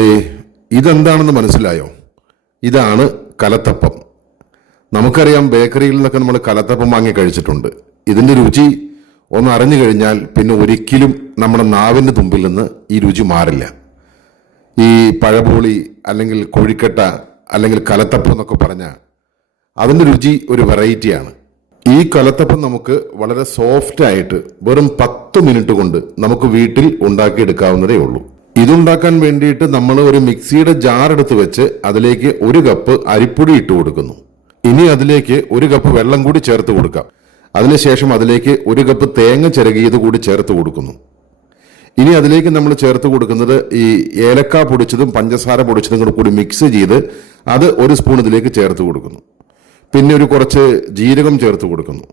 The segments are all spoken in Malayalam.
ദേ ഇതെന്താണെന്ന് മനസ്സിലായോ? ഇതാണ് കലത്തപ്പം. നമുക്കറിയാം, ബേക്കറിയിൽ നിന്നൊക്കെ നമ്മൾ കലത്തപ്പം വാങ്ങി കഴിച്ചിട്ടുണ്ട്. ഇതിൻ്റെ രുചി ഒന്ന് അറിഞ്ഞു കഴിഞ്ഞാൽ പിന്നെ ഒരിക്കലും നമ്മുടെ നാവിൻ്റെ തുമ്പിൽ നിന്ന് ഈ രുചി മാറില്ല. ഈ പഴപോളി അല്ലെങ്കിൽ കോഴിക്കട്ട അല്ലെങ്കിൽ കലത്തപ്പം എന്നൊക്കെ പറഞ്ഞാൽ അതിൻ്റെ രുചി ഒരു വെറൈറ്റിയാണ്. ഈ കലത്തപ്പം നമുക്ക് വളരെ സോഫ്റ്റായിട്ട് വെറും 10 മിനിറ്റ് കൊണ്ട് നമുക്ക് വീട്ടിൽ ഉണ്ടാക്കിയെടുക്കാവുന്നതേ ഉള്ളൂ. ഇതുണ്ടാക്കാൻ വേണ്ടിയിട്ട് നമ്മൾ ഒരു മിക്സിയുടെ ജാർ എടുത്ത് വെച്ച് അതിലേക്ക് 1 കപ്പ് അരിപ്പൊടി ഇട്ട് കൊടുക്കുന്നു. ഇനി അതിലേക്ക് 1 കപ്പ് വെള്ളം കൂടി ചേർത്ത് കൊടുക്കാം. അതിനുശേഷം അതിലേക്ക് 1 കപ്പ് തേങ്ങ ചിരകിയത് കൂടി ചേർത്ത് കൊടുക്കുന്നു. ഇനി അതിലേക്ക് നമ്മൾ ചേർത്ത് കൊടുക്കുന്നത് ഈ ഏലക്ക പൊടിച്ചതും പഞ്ചസാര പൊടിച്ചതും കൂടി മിക്സ് ചെയ്ത് അത് 1 സ്പൂൺ ഇതിലേക്ക് ചേർത്ത് കൊടുക്കുന്നു. പിന്നെ കുറച്ച് ജീരകം ചേർത്ത് കൊടുക്കുന്നു.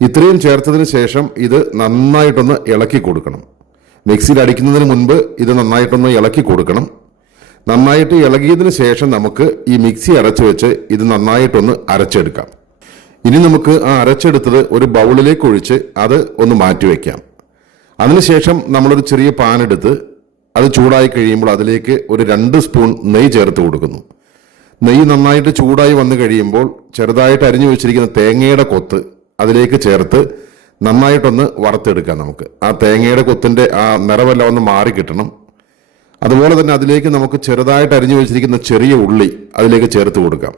ഇത്രയും ചേർത്തതിന് ശേഷം ഇത് നന്നായിട്ടൊന്ന് ഇളക്കി കൊടുക്കണം. മിക്സിയിൽ അടിക്കുന്നതിന് മുൻപ് ഇത് നന്നായിട്ടൊന്ന് ഇളക്കി കൊടുക്കണം. നന്നായിട്ട് ഇളകിയതിന് ശേഷം നമുക്ക് ഈ മിക്സി അരച്ച് വെച്ച് ഇത് നന്നായിട്ടൊന്ന് അരച്ചെടുക്കാം. ഇനി നമുക്ക് ആ അരച്ചെടുത്തത് ഒരു ബൗളിലേക്ക് ഒഴിച്ച് അത് ഒന്ന് മാറ്റി വയ്ക്കാം. അതിനുശേഷം നമ്മളൊരു ചെറിയ പാൻ എടുത്ത് അത് ചൂടായി കഴിയുമ്പോൾ അതിലേക്ക് ഒരു 2 സ്പൂൺ നെയ്യ് ചേർത്ത് കൊടുക്കുന്നു. നെയ്യ് നന്നായിട്ട് ചൂടായി വന്നു കഴിയുമ്പോൾ ചെറുതായിട്ട് അരിഞ്ഞു വെച്ചിരിക്കുന്ന തേങ്ങയുടെ കൊത്ത് അതിലേക്ക് ചേർത്ത് നന്നായിട്ടൊന്ന് വറുത്തെടുക്കാം. നമുക്ക് ആ തേങ്ങയുടെ കൊത്തിൻ്റെ ആ നിറമെല്ലാം ഒന്ന് മാറി കിട്ടണം. അതുപോലെ തന്നെ അതിലേക്ക് നമുക്ക് ചെറുതായിട്ട് അരിഞ്ഞു വെച്ചിരിക്കുന്ന ചെറിയ ഉള്ളി അതിലേക്ക് ചേർത്ത് കൊടുക്കാം.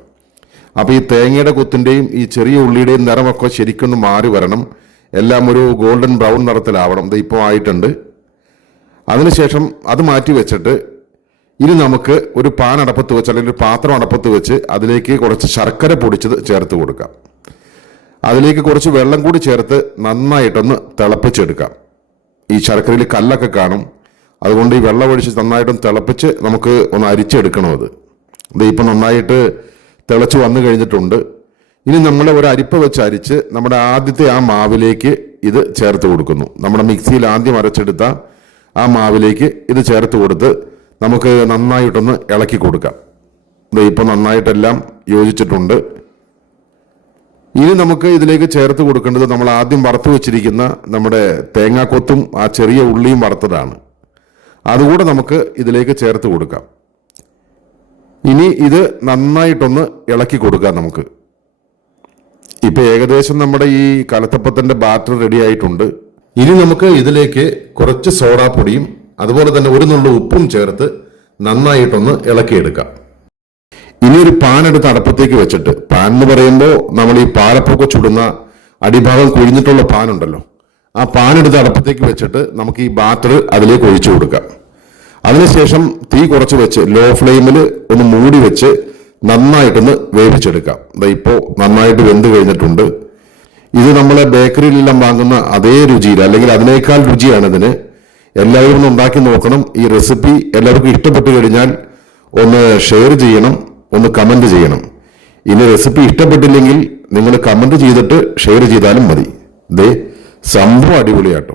അപ്പോൾ ഈ തേങ്ങയുടെ കൊത്തിൻ്റെയും ഈ ചെറിയ ഉള്ളിയുടെയും നിറമൊക്കെ ശരിക്കൊന്ന് മാറി വരണം. എല്ലാം ഒരു ഗോൾഡൻ ബ്രൗൺ നിറത്തിലാവണം. ഇത് ഇപ്പോൾ ആയിട്ടുണ്ട്. അതിനുശേഷം അത് മാറ്റി വെച്ചിട്ട് ഇനി നമുക്ക് ഒരു പാൻ അടപ്പത്ത് വെച്ച് അല്ലെങ്കിൽ ഒരു പാത്രം അടപ്പത്ത് വെച്ച് അതിലേക്ക് കുറച്ച് ശർക്കര പൊടിച്ചത് ചേർത്ത് കൊടുക്കാം. അതിലേക്ക് കുറച്ച് വെള്ളം കൂടി ചേർത്ത് നന്നായിട്ടൊന്ന് തിളപ്പിച്ചെടുക്കാം. ഈ ശർക്കരയിൽ കല്ലൊക്കെ കാണും, അതുകൊണ്ട് ഈ വെള്ളം ഒഴിച്ച് നന്നായിട്ടൊന്ന് തിളപ്പിച്ച് നമുക്ക് ഒന്ന് അരിച്ചെടുക്കണം. ഇത് ഇപ്പം നന്നായിട്ട് തിളച്ച് വന്നു കഴിഞ്ഞിട്ടുണ്ട്. ഇനി നമ്മൾ ഒരു അരിപ്പ വെച്ച് അരിച്ച് നമ്മുടെ ആദ്യത്തെ ആ മാവിലേക്ക് ഇത് ചേർത്ത് കൊടുക്കുന്നു. നമ്മുടെ മിക്സിയിൽ ആദ്യം അരച്ചെടുത്ത ആ മാവിലേക്ക് ഇത് ചേർത്ത് കൊടുത്ത് നമുക്ക് നന്നായിട്ടൊന്ന് ഇളക്കി കൊടുക്കാം. ഇപ്പം നന്നായിട്ടെല്ലാം യോജിച്ചിട്ടുണ്ട്. ഇനി നമുക്ക് ഇതിലേക്ക് ചേർത്ത് കൊടുക്കേണ്ടത് നമ്മൾ ആദ്യം വറുത്ത് വെച്ചിരിക്കുന്ന നമ്മുടെ തേങ്ങാക്കൊത്തും ആ ചെറിയ ഉള്ളിയും വറുത്തതാണ്. അതുകൂടെ നമുക്ക് ഇതിലേക്ക് ചേർത്ത് കൊടുക്കാം. ഇനി ഇത് നന്നായിട്ടൊന്ന് ഇളക്കി കൊടുക്കാം. നമുക്ക് ഇപ്പം ഏകദേശം നമ്മുടെ ഈ കലത്തപ്പത്തിൻ്റെ ബാറ്റർ റെഡി ആയിട്ടുണ്ട്. ഇനി നമുക്ക് ഇതിലേക്ക് കുറച്ച് സോഡാപ്പൊടിയും അതുപോലെ തന്നെ 1 നുള്ളു ഉപ്പും ചേർത്ത് നന്നായിട്ടൊന്ന് ഇളക്കിയെടുക്കാം. ഇനി ഒരു പാൻ എടുത്ത് അടുപ്പത്തേക്ക് വെച്ചിട്ട്, പാൻ എന്ന് പറയുമ്പോൾ നമ്മൾ ഈ പാലപ്പൊക്കെ ചുടുന്ന അടിഭാഗം കുഴിഞ്ഞിട്ടുള്ള പാൻ ഉണ്ടല്ലോ, ആ പാൻ എടുത്ത് അടുപ്പത്തേക്ക് വെച്ചിട്ട് നമുക്ക് ഈ ബാറ്റർ അതിലേക്ക് ഒഴിച്ചു കൊടുക്കാം. അതിനുശേഷം തീ കുറച്ച് വെച്ച് ലോ ഫ്ലെയിമിൽ ഒന്ന് മൂടി വെച്ച് നന്നായിട്ടൊന്ന് വേവിച്ചെടുക്കാം. ഇപ്പോൾ നന്നായിട്ട് വെന്ത് കഴിഞ്ഞിട്ടുണ്ട്. ഇത് നമ്മളെ ബേക്കറിയിലെല്ലാം വാങ്ങുന്ന അതേ രുചിയിൽ അല്ലെങ്കിൽ അതിനേക്കാൾ രുചിയാണ് ഇതിന്. എല്ലാവരും ഒന്ന് ഉണ്ടാക്കി നോക്കണം. ഈ റെസിപ്പി എല്ലാവർക്കും ഇഷ്ടപ്പെട്ടു കഴിഞ്ഞാൽ ഒന്ന് ഷെയർ ചെയ്യണം, ഒന്ന് കമൻറ്റ് ചെയ്യണം. ഇനി റെസിപ്പി ഇഷ്ടപ്പെട്ടില്ലെങ്കിൽ നിങ്ങൾ കമൻറ്റ് ചെയ്തിട്ട് ഷെയർ ചെയ്താലും മതി. സംഭവം അടിപൊളിയാട്ടോ.